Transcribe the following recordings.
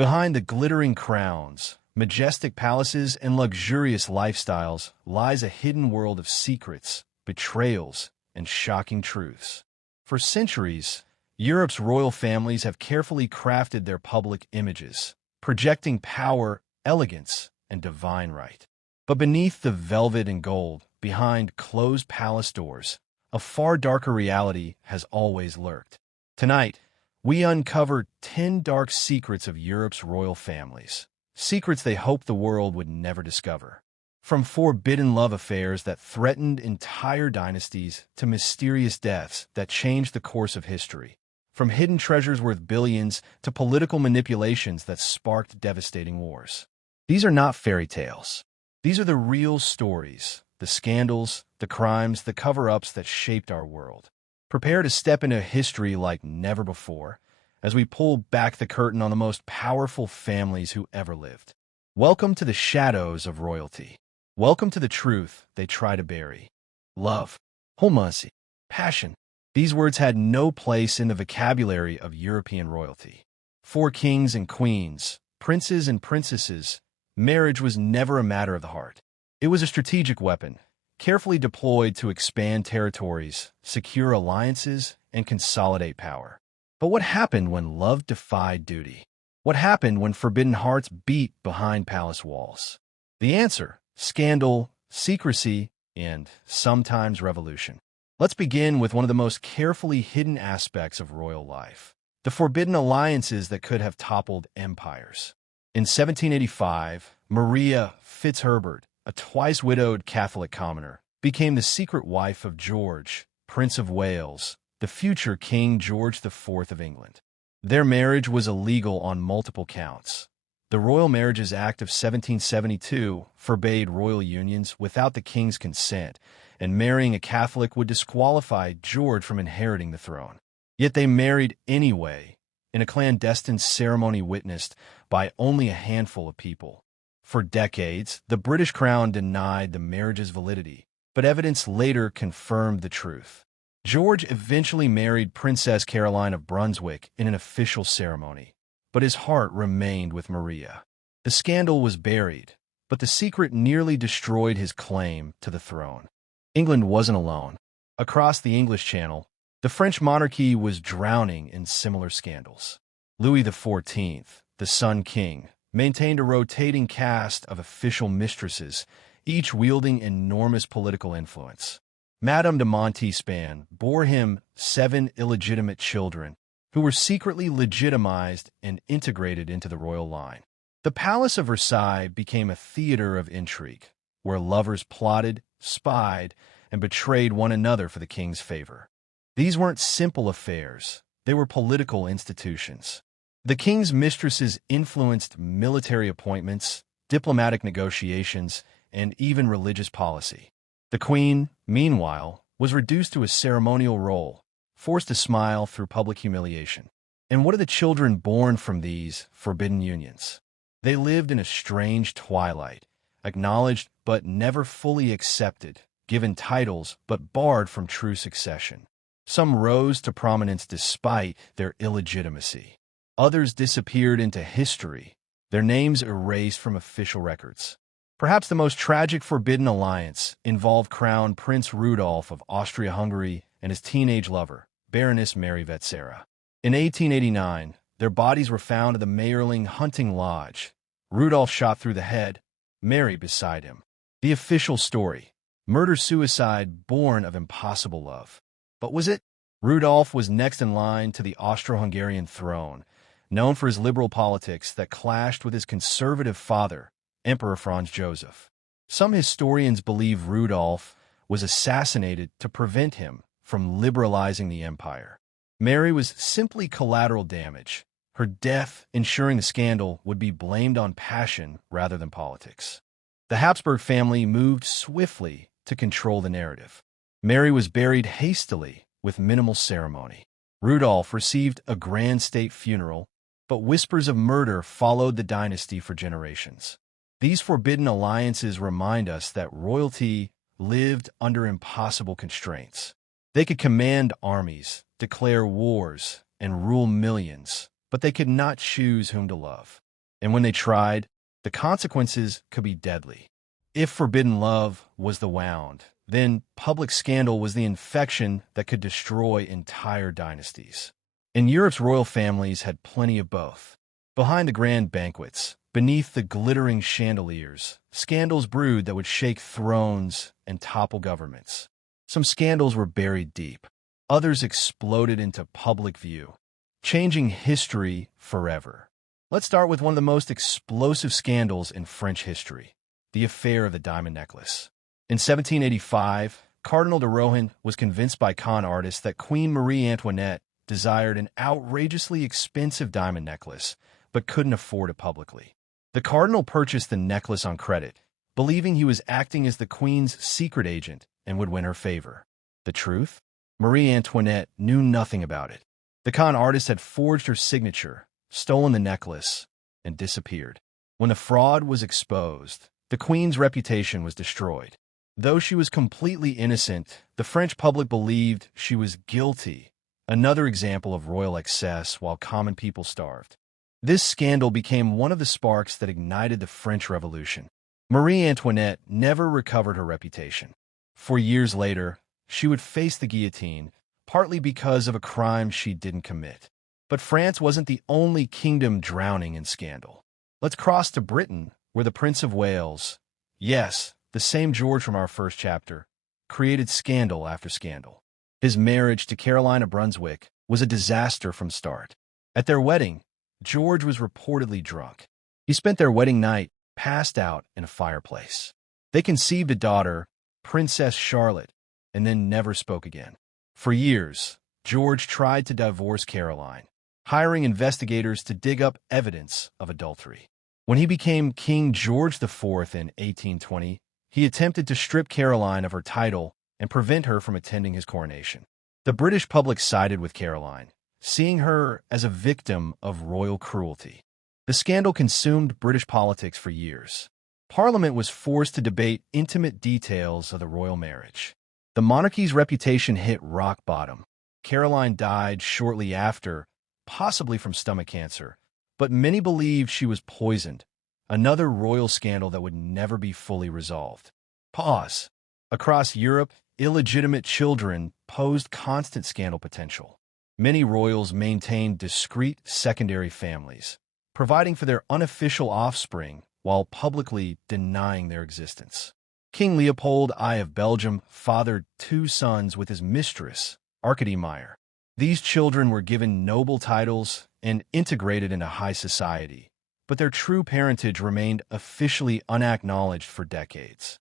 Behind the glittering crowns, majestic palaces, and luxurious lifestyles lies a hidden world of secrets, betrayals, and shocking truths. For centuries, Europe's royal families have carefully crafted their public images, projecting power, elegance, and divine right. But beneath the velvet and gold, behind closed palace doors, a far darker reality has always lurked. Tonight, we uncover 10 dark secrets of Europe's royal families, secrets they hoped the world would never discover. From forbidden love affairs that threatened entire dynasties to mysterious deaths that changed the course of history. From hidden treasures worth billions to political manipulations that sparked devastating wars. These are not fairy tales. These are the real stories, the scandals, the crimes, the cover-ups that shaped our world. Prepare to step into history like never before as we pull back the curtain on the most powerful families who ever lived. Welcome to the shadows of royalty. Welcome to the truth they try to bury. Love, romancy, passion. These words had no place in the vocabulary of European royalty. For kings and queens, princes and princesses, marriage was never a matter of the heart. It was a strategic weapon, carefully deployed to expand territories, secure alliances, and consolidate power. But what happened when love defied duty? What happened when forbidden hearts beat behind palace walls? The answer: scandal, secrecy, and sometimes revolution. Let's begin with one of the most carefully hidden aspects of royal life: the forbidden alliances that could have toppled empires. In 1785, Maria Fitzherbert, a twice-widowed Catholic commoner, became the secret wife of George, Prince of Wales, the future King George IV of England. Their marriage was illegal on multiple counts. The Royal Marriages Act of 1772 forbade royal unions without the king's consent, and marrying a Catholic would disqualify George from inheriting the throne. Yet they married anyway, in a clandestine ceremony witnessed by only a handful of people. For decades, the British Crown denied the marriage's validity, but evidence later confirmed the truth. George eventually married Princess Caroline of Brunswick in an official ceremony, but his heart remained with Maria. The scandal was buried, but the secret nearly destroyed his claim to the throne. England wasn't alone. Across the English Channel, the French monarchy was drowning in similar scandals. Louis XIV, the Sun King, maintained a rotating cast of official mistresses, each wielding enormous political influence. Madame de Montespan bore him 7 illegitimate children, who were secretly legitimized and integrated into the royal line. The Palace of Versailles became a theater of intrigue, where lovers plotted, spied, and betrayed one another for the king's favor. These weren't simple affairs. They were political institutions. The king's mistresses influenced military appointments, diplomatic negotiations, and even religious policy. The queen, meanwhile, was reduced to a ceremonial role, forced to smile through public humiliation. And what of the children born from these forbidden unions? They lived in a strange twilight, acknowledged but never fully accepted, given titles but barred from true succession. Some rose to prominence despite their illegitimacy. Others disappeared into history, their names erased from official records. Perhaps the most tragic forbidden alliance involved Crown Prince Rudolph of Austria-Hungary and his teenage lover, Baroness Mary Vetsera. In 1889, their bodies were found at the Mayerling hunting lodge. Rudolph shot through the head, Mary beside him. The official story: murder-suicide born of impossible love. But was it? Rudolph was next in line to the Austro-Hungarian throne, known for his liberal politics that clashed with his conservative father, Emperor Franz Joseph. Some historians believe Rudolph was assassinated to prevent him from liberalizing the empire. Mary was simply collateral damage, her death ensuring the scandal would be blamed on passion rather than politics. The Habsburg family moved swiftly to control the narrative. Mary was buried hastily with minimal ceremony. Rudolph received a grand state funeral, but whispers of murder followed the dynasty for generations. These forbidden alliances remind us that royalty lived under impossible constraints. They could command armies, declare wars, and rule millions, but they could not choose whom to love. And when they tried, the consequences could be deadly. If forbidden love was the wound, then public scandal was the infection that could destroy entire dynasties. And Europe's royal families had plenty of both. Behind the grand banquets, beneath the glittering chandeliers, scandals brewed that would shake thrones and topple governments. Some scandals were buried deep. Others exploded into public view, changing history forever. Let's start with one of the most explosive scandals in French history, the affair of the diamond necklace. In 1785, Cardinal de Rohan was convinced by con artists that Queen Marie Antoinette desired an outrageously expensive diamond necklace, but couldn't afford it publicly. The cardinal purchased the necklace on credit, believing he was acting as the queen's secret agent and would win her favor. The truth? Marie Antoinette knew nothing about it. The con artist had forged her signature, stolen the necklace, and disappeared. When the fraud was exposed, the queen's reputation was destroyed. Though she was completely innocent, the French public believed she was guilty. Another example of royal excess while common people starved. This scandal became one of the sparks that ignited the French Revolution. Marie Antoinette never recovered her reputation. For years later, she would face the guillotine, partly because of a crime she didn't commit. But France wasn't the only kingdom drowning in scandal. Let's cross to Britain, where the Prince of Wales, yes, the same George from our first chapter, created scandal after scandal. His marriage to Caroline of Brunswick was a disaster from start. At their wedding, George was reportedly drunk. He spent their wedding night passed out in a fireplace. They conceived a daughter, Princess Charlotte, and then never spoke again. For years, George tried to divorce Caroline, hiring investigators to dig up evidence of adultery. When he became King George IV in 1820, he attempted to strip Caroline of her title and prevent her from attending his coronation. The British public sided with Caroline, seeing her as a victim of royal cruelty. The scandal consumed British politics for years. Parliament was forced to debate intimate details of the royal marriage. The monarchy's reputation hit rock bottom. Caroline died shortly after, possibly from stomach cancer, but many believed she was poisoned, another royal scandal that would never be fully resolved. Pause. Across Europe, illegitimate children posed constant scandal potential. Many royals maintained discreet secondary families, providing for their unofficial offspring while publicly denying their existence. King Leopold I of Belgium fathered 2 sons with his mistress, Arkady Meyer. These children were given noble titles and integrated into high society, but their true parentage remained officially unacknowledged for decades.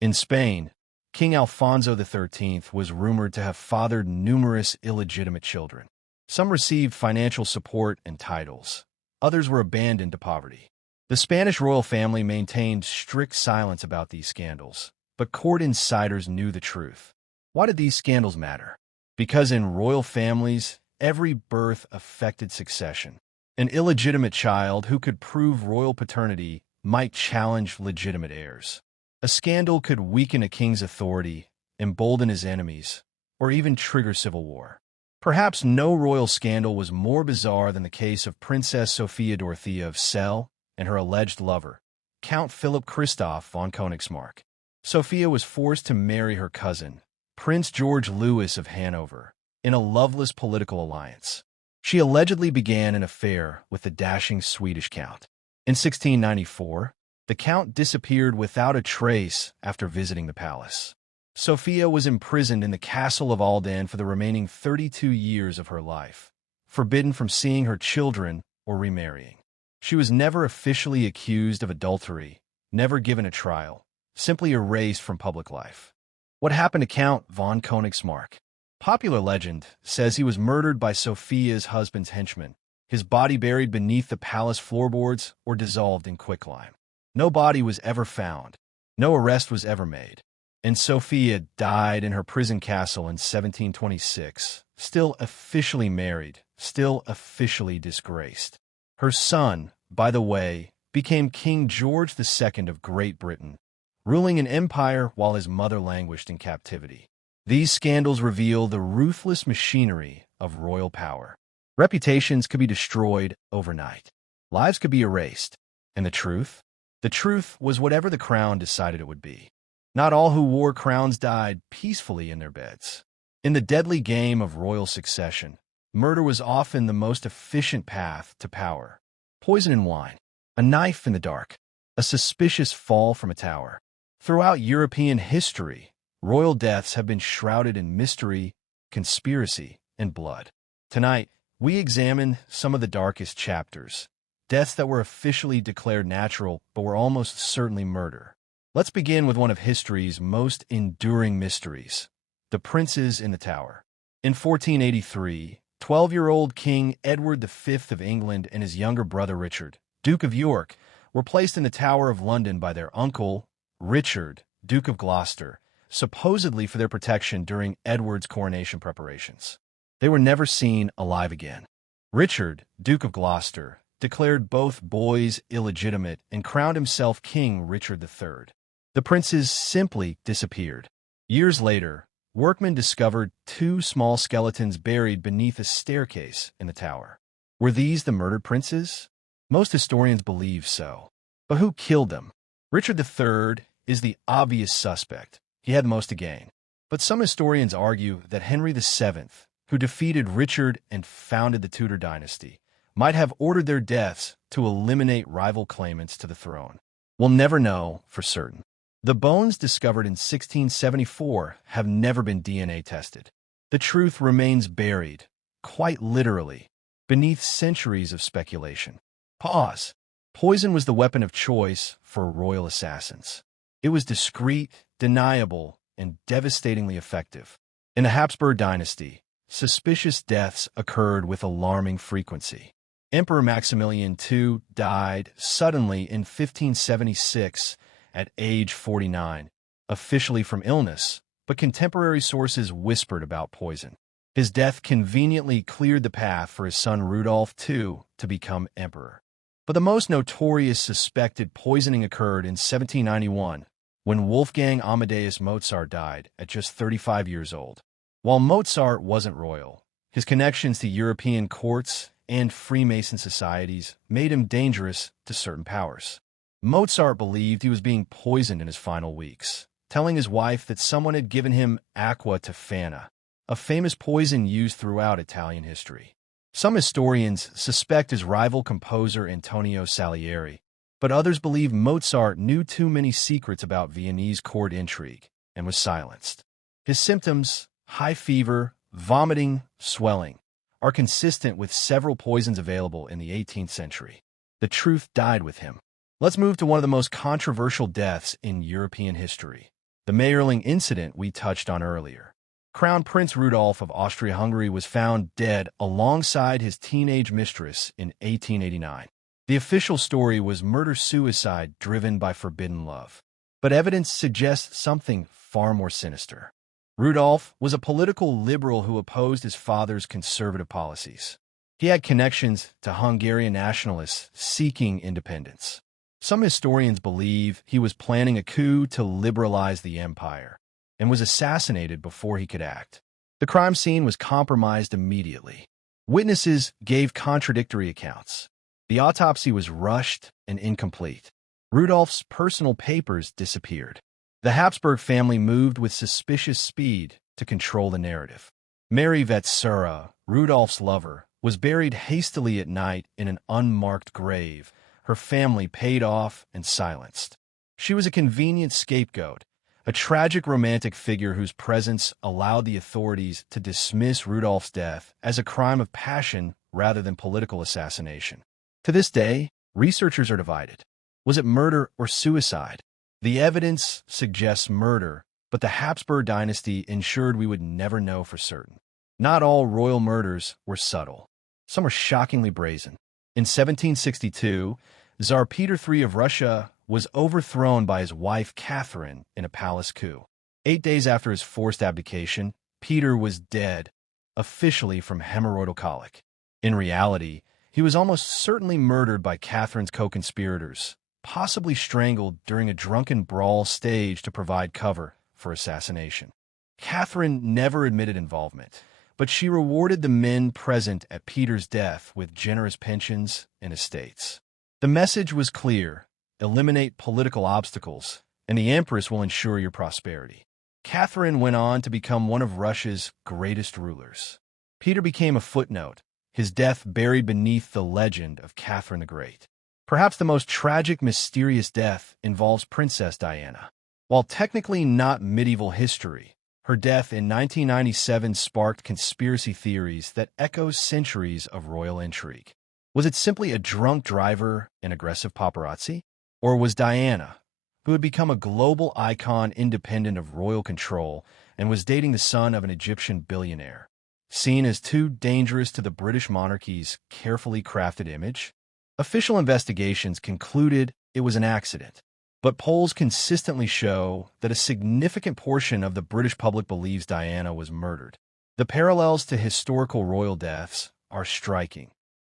In Spain, King Alfonso XIII was rumored to have fathered numerous illegitimate children. Some received financial support and titles. Others were abandoned to poverty. The Spanish royal family maintained strict silence about these scandals, but court insiders knew the truth. Why did these scandals matter? Because in royal families, every birth affected succession. An illegitimate child who could prove royal paternity might challenge legitimate heirs. A scandal could weaken a king's authority, embolden his enemies, or even trigger civil war. Perhaps no royal scandal was more bizarre than the case of Princess Sophia Dorothea of Celle and her alleged lover, Count Philip Christoph von Königsmarck. Sophia was forced to marry her cousin, Prince George Louis of Hanover, in a loveless political alliance. She allegedly began an affair with the dashing Swedish count. In 1694, the count disappeared without a trace after visiting the palace. Sophia was imprisoned in the castle of Alden for the remaining 32 years of her life, forbidden from seeing her children or remarrying. She was never officially accused of adultery, never given a trial, simply erased from public life. What happened to Count von Königsmarck? Popular legend says he was murdered by Sophia's husband's henchmen, his body buried beneath the palace floorboards or dissolved in quicklime. No body was ever found, no arrest was ever made, and Sophia died in her prison castle in 1726, still officially married, still officially disgraced. Her son, by the way, became King George II of Great Britain, ruling an empire while his mother languished in captivity. These scandals reveal the ruthless machinery of royal power. Reputations could be destroyed overnight. lives could be erased. And the truth? The truth was whatever the crown decided it would be. Not all who wore crowns died peacefully in their beds. In the deadly game of royal succession, murder was often the most efficient path to power. Poison in wine, a knife in the dark, a suspicious fall from a tower. Throughout European history, royal deaths have been shrouded in mystery, conspiracy, and blood. Tonight, we examine some of the darkest chapters, deaths that were officially declared natural but were almost certainly murder. Let's begin with one of history's most enduring mysteries, the princes in the Tower. In 1483, 12-year-old King Edward V of England and his younger brother Richard, Duke of York, were placed in the Tower of London by their uncle, Richard, Duke of Gloucester, supposedly for their protection during Edward's coronation preparations. They were never seen alive again. Richard, Duke of Gloucester, declared both boys illegitimate and crowned himself King Richard III. The princes simply disappeared. Years later, workmen discovered two small skeletons buried beneath a staircase in the tower. Were these the murdered princes? Most historians believe so. But who killed them? Richard III is the obvious suspect. He had the most to gain. But some historians argue that Henry VII, who defeated Richard and founded the Tudor dynasty, might have ordered their deaths to eliminate rival claimants to the throne. We'll never know for certain. The bones discovered in 1674 have never been DNA tested. The truth remains buried, quite literally, beneath centuries of speculation. Pause. Poison was the weapon of choice for royal assassins. It was discreet, deniable, and devastatingly effective. In the Habsburg dynasty, suspicious deaths occurred with alarming frequency. Emperor Maximilian II died suddenly in 1576 at age 49, officially from illness, but contemporary sources whispered about poison. His death conveniently cleared the path for his son Rudolph II to become emperor. But the most notorious suspected poisoning occurred in 1791, when Wolfgang Amadeus Mozart died at just 35 years old. While Mozart wasn't royal, his connections to European courts and Freemason societies made him dangerous to certain powers. Mozart believed he was being poisoned in his final weeks, telling his wife that someone had given him aqua tofana, a famous poison used throughout Italian history. Some historians suspect his rival composer Antonio Salieri, but others believe Mozart knew too many secrets about Viennese court intrigue and was silenced. His symptoms, high fever, vomiting, swelling, are consistent with several poisons available in the 18th century. The truth died with him. Let's move to one of the most controversial deaths in European history, the Mayerling incident we touched on earlier. Crown Prince Rudolph of Austria-Hungary was found dead alongside his teenage mistress in 1889. The official story was murder-suicide driven by forbidden love. But evidence suggests something far more sinister. Rudolph was a political liberal who opposed his father's conservative policies. He had connections to Hungarian nationalists seeking independence. Some historians believe he was planning a coup to liberalize the empire and was assassinated before he could act. The crime scene was compromised immediately. Witnesses gave contradictory accounts. The autopsy was rushed and incomplete. Rudolph's personal papers disappeared. The Habsburg family moved with suspicious speed to control the narrative. Mary Vetsura, Rudolph's lover, was buried hastily at night in an unmarked grave, her family paid off and silenced. She was a convenient scapegoat, a tragic romantic figure whose presence allowed the authorities to dismiss Rudolph's death as a crime of passion rather than political assassination. To this day, researchers are divided. Was it murder or suicide? The evidence suggests murder, but the Habsburg dynasty ensured we would never know for certain. Not all royal murders were subtle. Some were shockingly brazen. In 1762, Tsar Peter III of Russia was overthrown by his wife Catherine in a palace coup. 8 days after his forced abdication, Peter was dead, officially from hemorrhoidal colic. In reality, he was almost certainly murdered by Catherine's co-conspirators, possibly strangled during a drunken brawl staged to provide cover for assassination. Catherine never admitted involvement, but she rewarded the men present at Peter's death with generous pensions and estates. The message was clear: eliminate political obstacles, and the empress will ensure your prosperity. Catherine went on to become one of Russia's greatest rulers. Peter became a footnote, his death buried beneath the legend of Catherine the Great. Perhaps the most tragic, mysterious death involves Princess Diana. While technically not medieval history, her death in 1997 sparked conspiracy theories that echo centuries of royal intrigue. Was it simply a drunk driver and aggressive paparazzi? Or was Diana, who had become a global icon independent of royal control and was dating the son of an Egyptian billionaire, seen as too dangerous to the British monarchy's carefully crafted image? Official investigations concluded it was an accident, but polls consistently show that a significant portion of the British public believes Diana was murdered. The parallels to historical royal deaths are striking.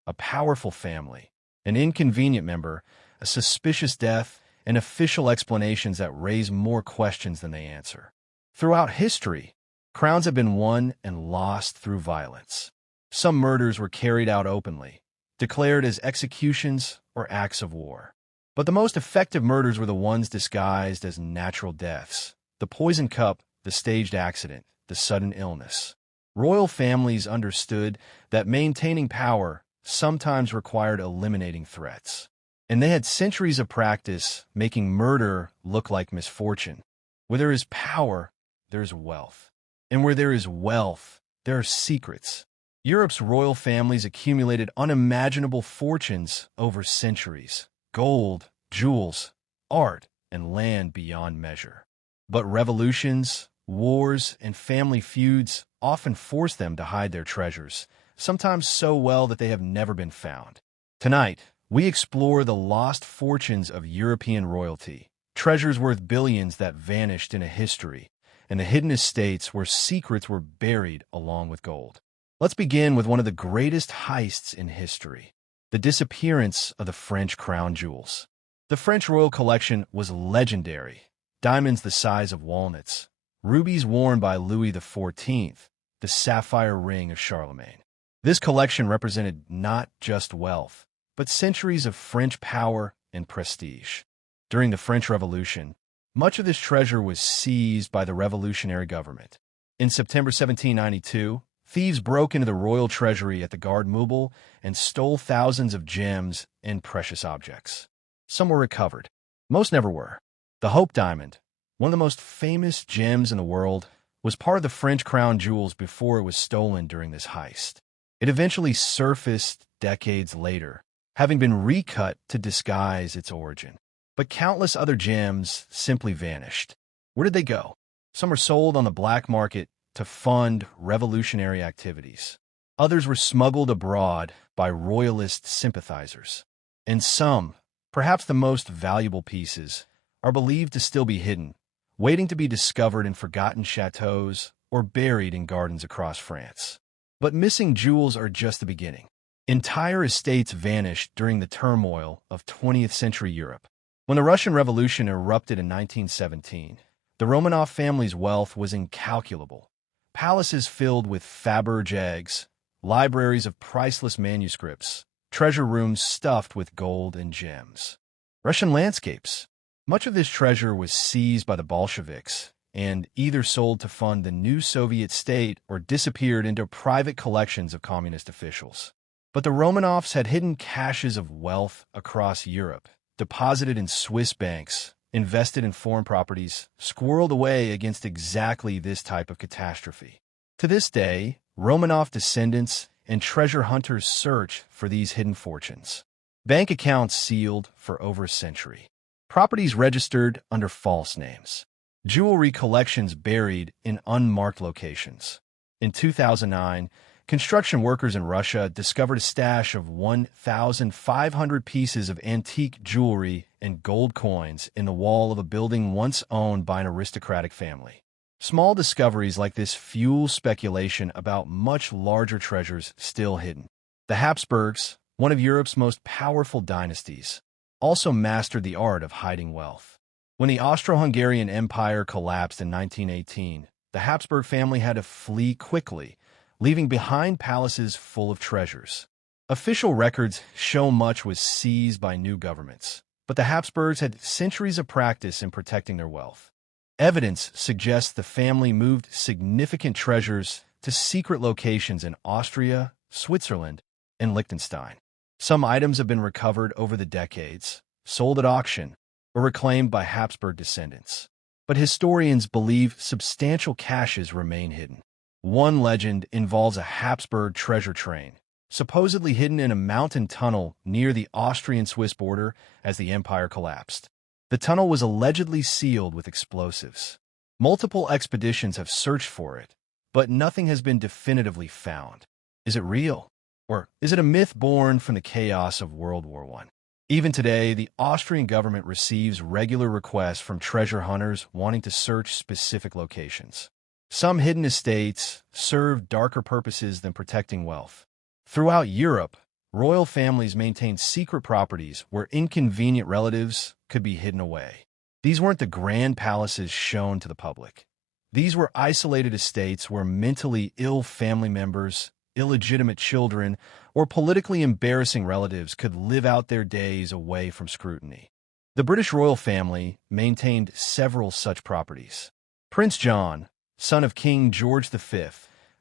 A powerful family, an inconvenient member, a suspicious death, and official explanations that raise more questions than they answer. Throughout history, crowns have been won and lost through violence. Some murders were carried out openly, declared as executions or acts of war. But the most effective murders were the ones disguised as natural deaths: the poison cup, the staged accident, the sudden illness. Royal families understood that maintaining power sometimes required eliminating threats, and they had centuries of practice making murder look like misfortune. Where there is power, there is wealth. And where there is wealth, there are secrets. Europe's royal families accumulated unimaginable fortunes over centuries: gold, jewels, art, and land beyond measure. But revolutions, wars, and family feuds often force them to hide their treasures, sometimes so well that they have never been found. Tonight, we explore the lost fortunes of European royalty, treasures worth billions that vanished in a history, and the hidden estates where secrets were buried along with gold. Let's begin with one of the greatest heists in history: the disappearance of the French crown jewels. The French royal collection was legendary: diamonds the size of walnuts, rubies worn by Louis XIV, the sapphire ring of Charlemagne. This collection represented not just wealth, but centuries of French power and prestige. During the French Revolution, much of this treasure was seized by the revolutionary government. In September 1792, thieves broke into the royal treasury at the Garde Meuble and stole thousands of gems and precious objects. Some were recovered. Most never were. The Hope Diamond, one of the most famous gems in the world, was part of the French crown jewels before it was stolen during this heist. It eventually surfaced decades later, having been recut to disguise its origin. But countless other gems simply vanished. Where did they go? Some were sold on the black market to fund revolutionary activities. Others were smuggled abroad by royalist sympathizers. And some, perhaps the most valuable pieces, are believed to still be hidden, waiting to be discovered in forgotten chateaux or buried in gardens across France. But missing jewels are just the beginning. Entire estates vanished during the turmoil of 20th century Europe. When the Russian Revolution erupted in 1917, the Romanov family's wealth was incalculable. Palaces filled with Faberge eggs, libraries of priceless manuscripts, treasure rooms stuffed with gold and gems. Russian landscapes. Much of this treasure was seized by the Bolsheviks and either sold to fund the new Soviet state or disappeared into private collections of communist officials. But the Romanovs had hidden caches of wealth across Europe, deposited in Swiss banks, invested in foreign properties, squirreled away against exactly this type of catastrophe. To this day, Romanov descendants and treasure hunters search for these hidden fortunes. Bank accounts sealed for over a century. Properties registered under false names. Jewelry collections buried in unmarked locations. In 2009, construction workers in Russia discovered a stash of 1,500 pieces of antique jewelry and gold coins in the wall of a building once owned by an aristocratic family. Small discoveries like this fuel speculation about much larger treasures still hidden. The Habsburgs, one of Europe's most powerful dynasties, also mastered the art of hiding wealth. When the Austro-Hungarian Empire collapsed in 1918, the Habsburg family had to flee quickly, leaving behind palaces full of treasures. Official records show much was seized by new governments, but the Habsburgs had centuries of practice in protecting their wealth. Evidence suggests the family moved significant treasures to secret locations in Austria, Switzerland, and Liechtenstein. Some items have been recovered over the decades, sold at auction, or reclaimed by Habsburg descendants. But historians believe substantial caches remain hidden. One legend involves a Habsburg treasure train, supposedly hidden in a mountain tunnel near the Austrian-Swiss border as the empire collapsed. The tunnel was allegedly sealed with explosives. Multiple expeditions have searched for it, but nothing has been definitively found. Is it real? Or is it a myth born from the chaos of World War I? Even today, the Austrian government receives regular requests from treasure hunters wanting to search specific locations. Some hidden estates serve darker purposes than protecting wealth. Throughout Europe, royal families maintained secret properties where inconvenient relatives could be hidden away. These weren't the grand palaces shown to the public. These were isolated estates where mentally ill family members, illegitimate children, or politically embarrassing relatives could live out their days away from scrutiny. The British royal family maintained several such properties. Prince John, son of King George V,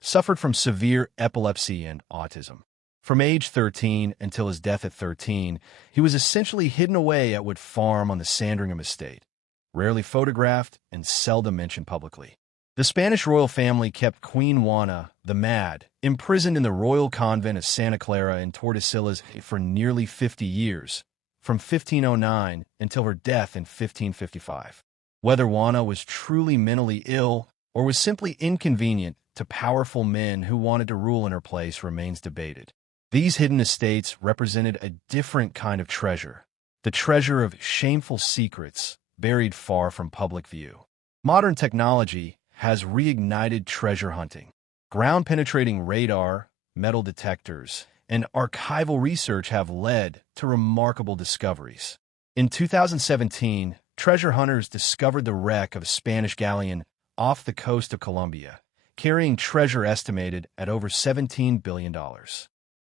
suffered from severe epilepsy and autism. From age 13 until his death at 13, he was essentially hidden away at Wood Farm on the Sandringham estate, rarely photographed and seldom mentioned publicly. The Spanish royal family kept Queen Juana, the Mad, imprisoned in the royal convent of Santa Clara in Tordesillas for nearly 50 years, from 1509 until her death in 1555. Whether Juana was truly mentally ill or was simply inconvenient to powerful men who wanted to rule in her place remains debated. These hidden estates represented a different kind of treasure, the treasure of shameful secrets buried far from public view. Modern technology has reignited treasure hunting. Ground-penetrating radar, metal detectors, and archival research have led to remarkable discoveries. In 2017, treasure hunters discovered the wreck of a Spanish galleon off the coast of Colombia, carrying treasure estimated at over $17 billion.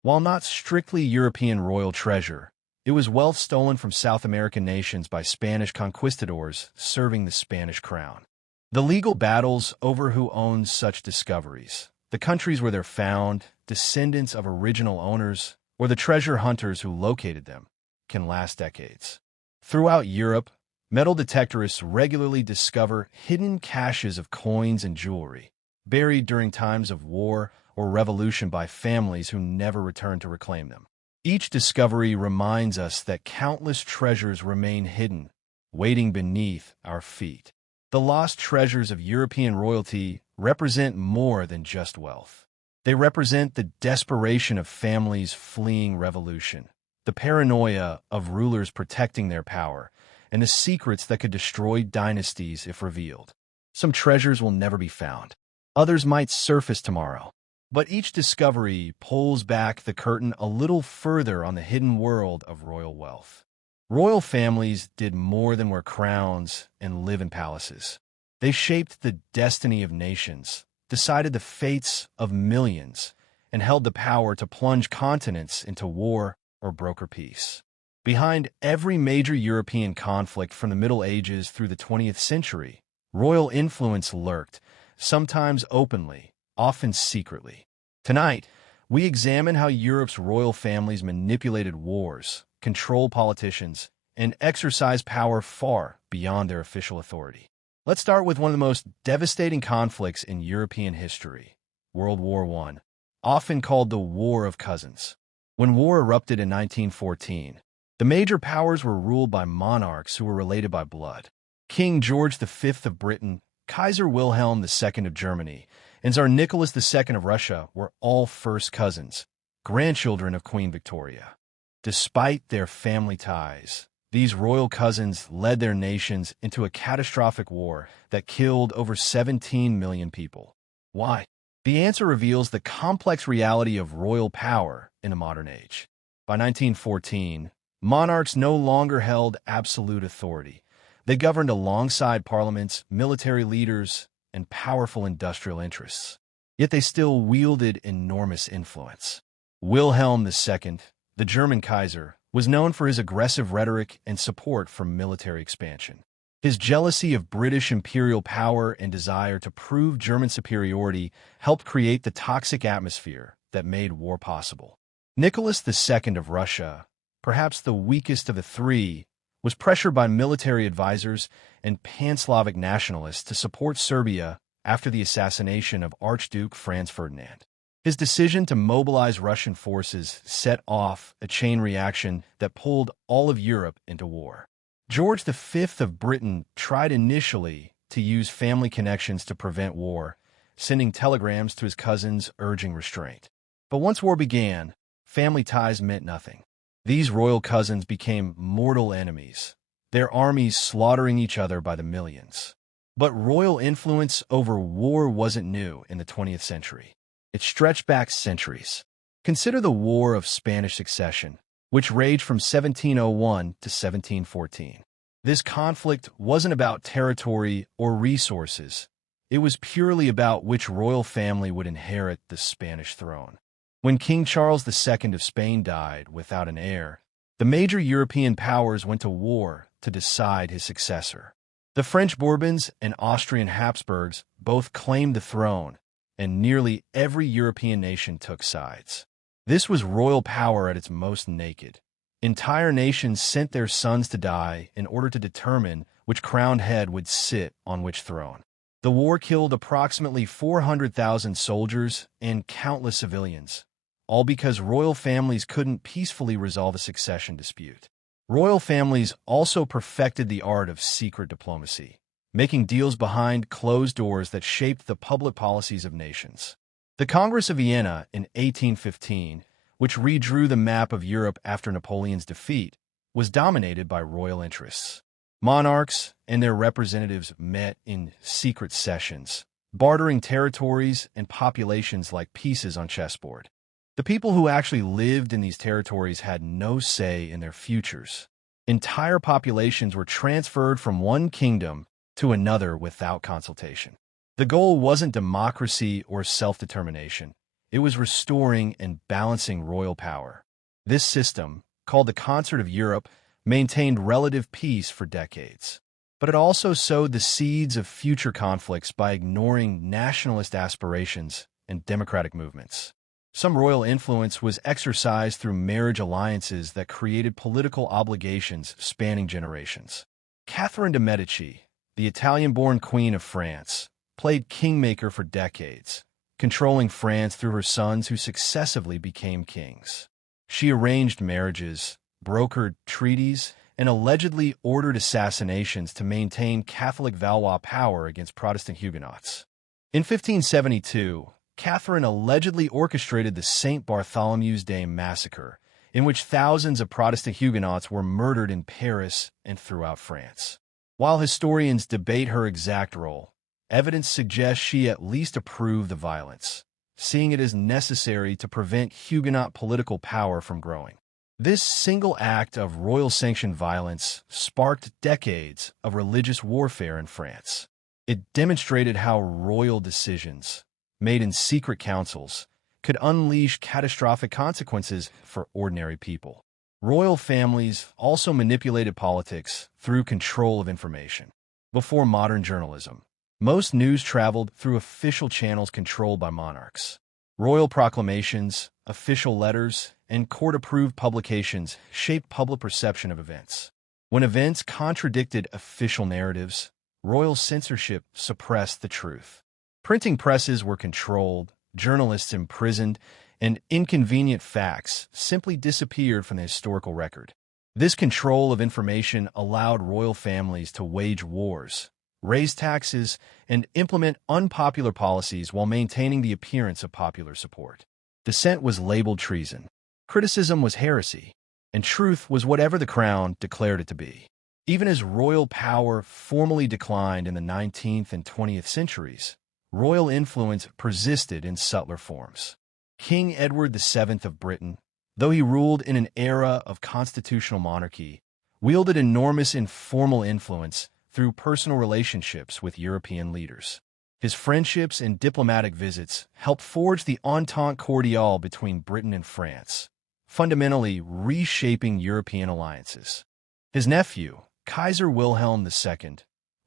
While not strictly European royal treasure, it was wealth stolen from South American nations by Spanish conquistadors serving the Spanish crown. The legal battles over who owns such discoveries, the countries where they're found, descendants of original owners, or the treasure hunters who located them, can last decades. Throughout Europe, metal detectorists regularly discover hidden caches of coins and jewelry, buried during times of war or revolution by families who never returned to reclaim them. Each discovery reminds us that countless treasures remain hidden, waiting beneath our feet. The lost treasures of European royalty represent more than just wealth. They represent the desperation of families fleeing revolution, the paranoia of rulers protecting their power, and the secrets that could destroy dynasties if revealed. Some treasures will never be found. Others might surface tomorrow. But each discovery pulls back the curtain a little further on the hidden world of royal wealth. Royal families did more than wear crowns and live in palaces. They shaped the destiny of nations, decided the fates of millions, and held the power to plunge continents into war or broker peace. Behind every major European conflict from the Middle Ages through the 20th century, royal influence lurked, sometimes openly, often secretly. Tonight, we examine how Europe's royal families manipulated wars, controlled politicians, and exercised power far beyond their official authority. Let's start with one of the most devastating conflicts in European history, World War I, often called the War of Cousins. When war erupted in 1914, the major powers were ruled by monarchs who were related by blood. King George V of Britain, Kaiser Wilhelm II of Germany, and Tsar Nicholas II of Russia were all first cousins, grandchildren of Queen Victoria. Despite their family ties, these royal cousins led their nations into a catastrophic war that killed over 17 million people. Why? The answer reveals the complex reality of royal power in the modern age. By 1914, monarchs no longer held absolute authority. They governed alongside parliaments, military leaders, and powerful industrial interests. Yet they still wielded enormous influence. Wilhelm II, the German Kaiser, was known for his aggressive rhetoric and support for military expansion. His jealousy of British imperial power and desire to prove German superiority helped create the toxic atmosphere that made war possible. Nicholas II of Russia, perhaps the weakest of the three, was pressured by military advisors and pan-Slavic nationalists to support Serbia after the assassination of Archduke Franz Ferdinand. His decision to mobilize Russian forces set off a chain reaction that pulled all of Europe into war. George V of Britain tried initially to use family connections to prevent war, sending telegrams to his cousins urging restraint. But once war began, family ties meant nothing. These royal cousins became mortal enemies, their armies slaughtering each other by the millions. But royal influence over war wasn't new in the 20th century. It stretched back centuries. Consider the War of Spanish Succession, which raged from 1701 to 1714. This conflict wasn't about territory or resources. It was purely about which royal family would inherit the Spanish throne. When King Charles II of Spain died without an heir, the major European powers went to war to decide his successor. The French Bourbons and Austrian Habsburgs both claimed the throne, and nearly every European nation took sides. This was royal power at its most naked. Entire nations sent their sons to die in order to determine which crowned head would sit on which throne. The war killed approximately 400,000 soldiers and countless civilians, all because royal families couldn't peacefully resolve a succession dispute. Royal families also perfected the art of secret diplomacy, making deals behind closed doors that shaped the public policies of nations. The Congress of Vienna in 1815, which redrew the map of Europe after Napoleon's defeat, was dominated by royal interests. Monarchs and their representatives met in secret sessions, bartering territories and populations like pieces on chessboard. The people who actually lived in these territories had no say in their futures. Entire populations were transferred from one kingdom to another without consultation. The goal wasn't democracy or self-determination. It was restoring and balancing royal power. This system, called the Concert of Europe, maintained relative peace for decades. But it also sowed the seeds of future conflicts by ignoring nationalist aspirations and democratic movements. Some royal influence was exercised through marriage alliances that created political obligations spanning generations. Catherine de' Medici, the Italian-born Queen of France, played kingmaker for decades, controlling France through her sons who successively became kings. She arranged marriages, brokered treaties, and allegedly ordered assassinations to maintain Catholic Valois power against Protestant Huguenots. In 1572, Catherine allegedly orchestrated the St. Bartholomew's Day massacre, in which thousands of Protestant Huguenots were murdered in Paris and throughout France. While historians debate her exact role, evidence suggests she at least approved the violence, seeing it as necessary to prevent Huguenot political power from growing. This single act of royal-sanctioned violence sparked decades of religious warfare in France. It demonstrated how royal decisions, made in secret councils, could unleash catastrophic consequences for ordinary people. Royal families also manipulated politics through control of information. Before modern journalism, most news traveled through official channels controlled by monarchs. Royal proclamations, official letters, and court-approved publications shaped public perception of events. When events contradicted official narratives, royal censorship suppressed the truth. Printing presses were controlled, journalists imprisoned, and inconvenient facts simply disappeared from the historical record. This control of information allowed royal families to wage wars, raise taxes, and implement unpopular policies while maintaining the appearance of popular support. Dissent was labeled treason, criticism was heresy, and truth was whatever the crown declared it to be. Even as royal power formally declined in the 19th and 20th centuries, royal influence persisted in subtler forms. King Edward VII of Britain, though he ruled in an era of constitutional monarchy, wielded enormous informal influence through personal relationships with European leaders. His friendships and diplomatic visits helped forge the Entente Cordiale between Britain and France, fundamentally reshaping European alliances. His nephew, Kaiser Wilhelm II,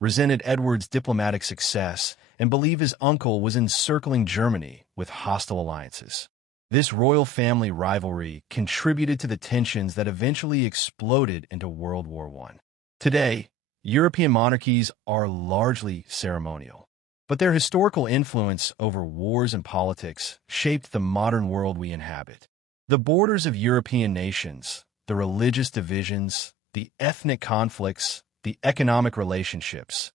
resented Edward's diplomatic success and believed his uncle was encircling Germany with hostile alliances. This royal family rivalry contributed to the tensions that eventually exploded into World War I. Today, European monarchies are largely ceremonial, but their historical influence over wars and politics shaped the modern world we inhabit. The borders of European nations, the religious divisions, the ethnic conflicts, the economic relationships,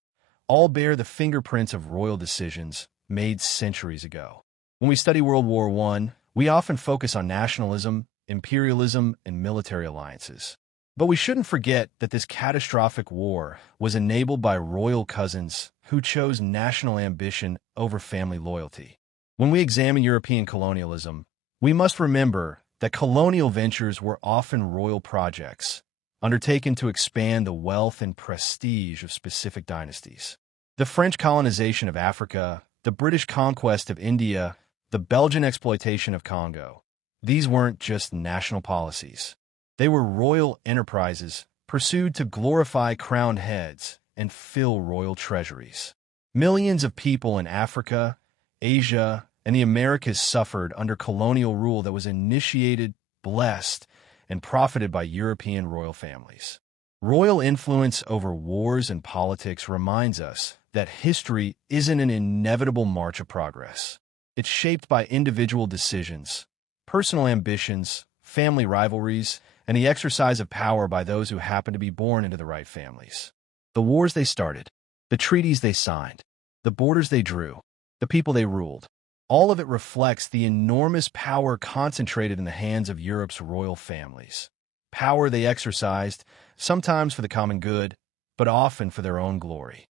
all bear the fingerprints of royal decisions made centuries ago. When we study World War I, we often focus on nationalism, imperialism, and military alliances. But we shouldn't forget that this catastrophic war was enabled by royal cousins who chose national ambition over family loyalty. When we examine European colonialism, we must remember that colonial ventures were often royal projects, undertaken to expand the wealth and prestige of specific dynasties. The French colonization of Africa, the British conquest of India, the Belgian exploitation of Congo. These weren't just national policies. They were royal enterprises pursued to glorify crowned heads and fill royal treasuries. Millions of people in Africa, Asia, and the Americas suffered under colonial rule that was initiated, blessed, and profited by European royal families. Royal influence over wars and politics reminds us that history isn't an inevitable march of progress. It's shaped by individual decisions, personal ambitions, family rivalries, and the exercise of power by those who happen to be born into the right families. The wars they started, the treaties they signed, the borders they drew, the people they ruled, all of it reflects the enormous power concentrated in the hands of Europe's royal families. Power they exercised, sometimes for the common good, but often for their own glory.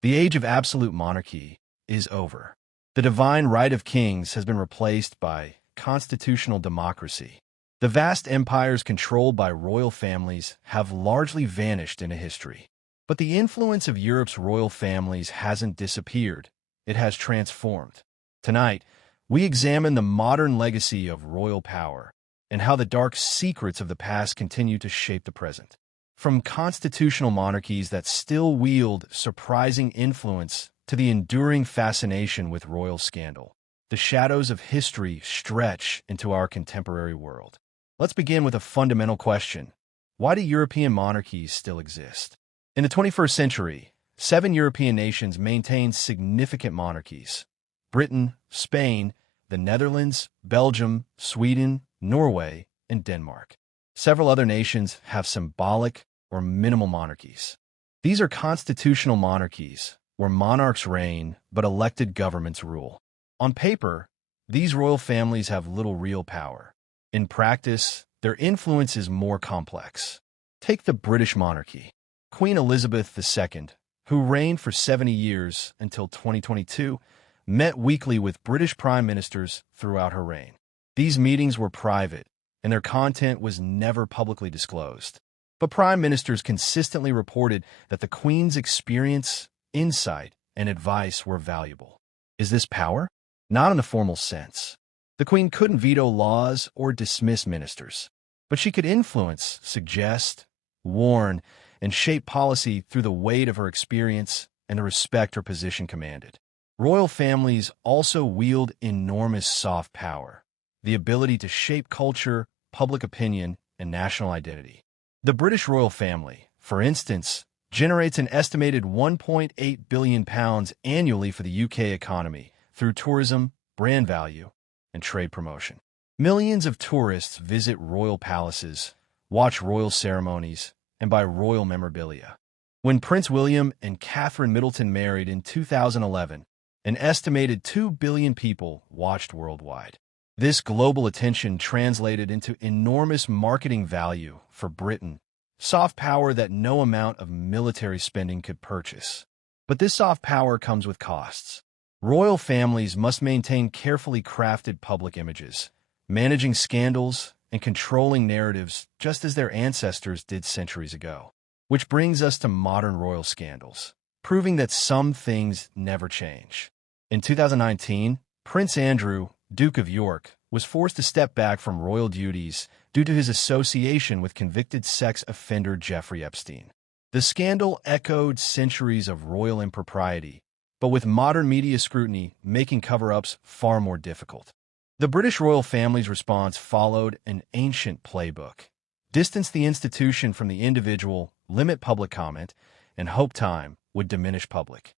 The age of absolute monarchy is over. The divine right of kings has been replaced by constitutional democracy. The vast empires controlled by royal families have largely vanished into history. But the influence of Europe's royal families hasn't disappeared. It has transformed. Tonight, we examine the modern legacy of royal power and how the dark secrets of the past continue to shape the present. From constitutional monarchies that still wield surprising influence to the enduring fascination with royal scandal, the shadows of history stretch into our contemporary world. Let's begin with a fundamental question. Why do European monarchies still exist? In the 21st century, 7 European nations maintain significant monarchies: Britain, Spain, the Netherlands, Belgium, Sweden, Norway, and Denmark. Several other nations have symbolic or minimal monarchies. These are constitutional monarchies, where monarchs reign but elected governments rule. On paper, these royal families have little real power. In practice, their influence is more complex. Take the British monarchy. Queen Elizabeth II, who reigned for 70 years until 2022, met weekly with British prime ministers throughout her reign. These meetings were private, and their content was never publicly disclosed. But prime ministers consistently reported that the Queen's experience, insight, and advice were valuable. Is this power? Not in the formal sense. The Queen couldn't veto laws or dismiss ministers, but she could influence, suggest, warn, and shape policy through the weight of her experience and the respect her position commanded. Royal families also wield enormous soft power, the ability to shape culture, public opinion, and national identity. The British royal family, for instance, generates an estimated £1.8 billion annually for the UK economy through tourism, brand value, and trade promotion. Millions of tourists visit royal palaces, watch royal ceremonies, and buy royal memorabilia. When Prince William and Catherine Middleton married in 2011, an estimated 2 billion people watched worldwide. This global attention translated into enormous marketing value for Britain, soft power that no amount of military spending could purchase. But this soft power comes with costs. Royal families must maintain carefully crafted public images, managing scandals and controlling narratives just as their ancestors did centuries ago. Which brings us to modern royal scandals, proving that some things never change. In 2019, Prince Andrew, Duke of York, was forced to step back from royal duties due to his association with convicted sex offender Jeffrey Epstein. The scandal echoed centuries of royal impropriety, but with modern media scrutiny making cover-ups far more difficult. The British royal family's response followed an ancient playbook: distance the institution from the individual, limit public comment, and hope time would diminish public